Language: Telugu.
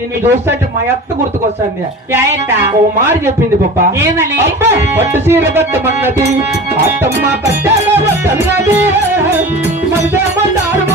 నిన్ను చూస్తుంటే మా అత్త గుర్తుకొస్తుంది. ఓ మాట చెప్పింది పప్ప, ఏమని? పట్టు సీర కట్టమన్నది అత్తమ్మ కట్టాలన్నది మనసేమంటారు